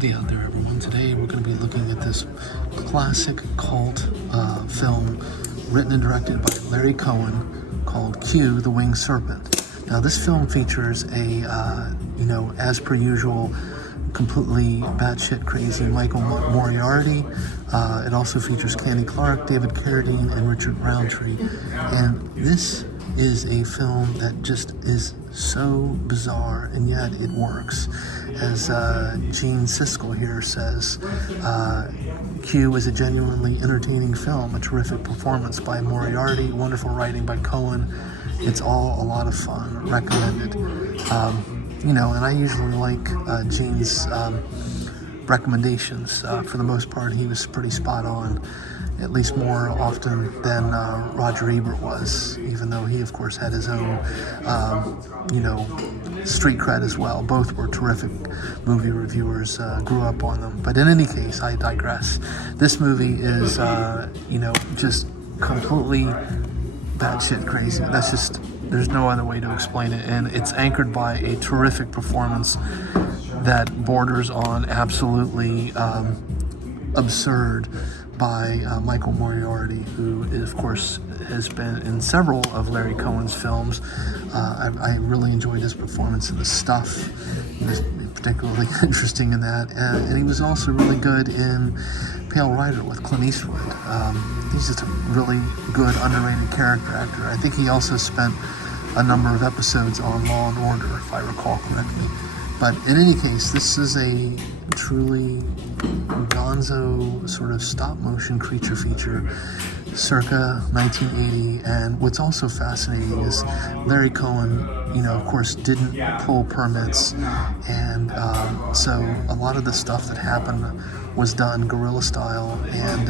Howdy out there, everyone. Today we're going to be looking at this classic cult film written and directed by Larry Cohen called Q, the Winged Serpent. Now this film features a, as per usual, completely batshit crazy Michael Moriarty. It also features Candy Clark, David Carradine, and Richard Roundtree. And this is a film that just is so bizarre, and yet it works. As Gene Siskel here says, Q is a genuinely entertaining film, a terrific performance by Moriarty, wonderful writing by Cohen. It's all a lot of fun. Recommended. And I usually like Gene's recommendations. For the most part, he was pretty spot on, at least more often than Roger Ebert was, even though he, of course, had his own, street cred as well. Both were terrific movie reviewers, grew up on them. But in any case, I digress. This movie is, just completely batshit crazy. There's no other way to explain it. And it's anchored by a terrific performance that borders on absolutely absurd by Michael Moriarty, who, of course, has been in several of Larry Cohen's films. I really enjoyed his performance in The Stuff. He was particularly interesting in that. And he was also really good in Pale Rider with Clint Eastwood. He's just a really good, underrated character actor. I think he also spent a number of episodes on Law and Order, if I recall correctly. But in any case, this is a truly gonzo sort of stop-motion creature feature circa 1980. And what's also fascinating is Larry Cohen, of course, didn't pull permits. And so a lot of the stuff that happened was done guerrilla style. And,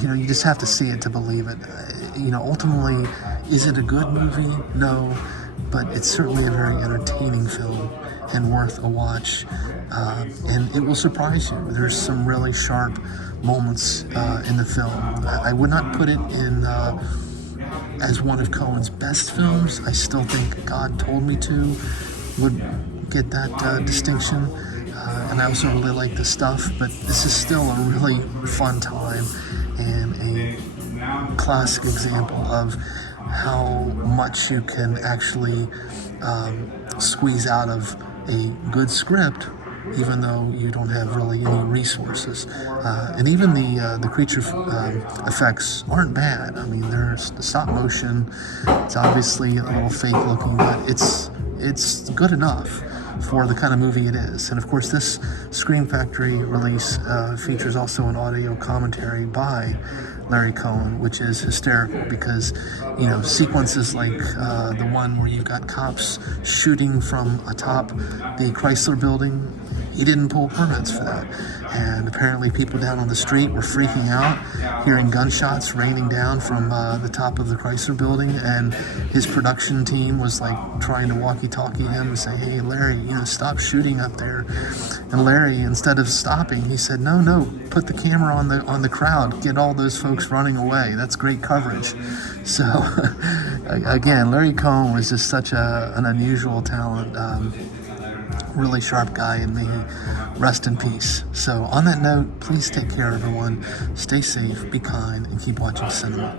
you just have to see it to believe it. Ultimately, is it a good movie? No. But it's certainly a very entertaining film and worth a watch. And it will surprise you. There's some really sharp moments in the film. I would not put it in as one of Cohen's best films. I still think God Told Me To would get that distinction. And I also really like The Stuff, but this is still a really fun time and a classic example of how much you can actually squeeze out of a good script, even though you don't have really any resources. And even the creature effects aren't bad. I mean, there's the stop motion. It's obviously a little fake looking, but it's good enough for the kind of movie it is. And of course, this Scream Factory release features also an audio commentary by Larry Cohen, which is hysterical because, sequences like the one where you've got cops shooting from atop the Chrysler building, he didn't pull permits for that. And apparently people down on the street were freaking out, hearing gunshots raining down from the top of the Chrysler building, and his production team was like trying to walkie-talkie him and say, "Hey, Larry, stop shooting up there." And Larry, instead of stopping, he said, "No, put the camera on the crowd, get all those folks running away. That's great coverage." So, again, Larry Cohen was just such an unusual talent. Really sharp guy, and may he rest in peace. So on that note, please take care, everyone. Stay safe, be kind, and keep watching cinema.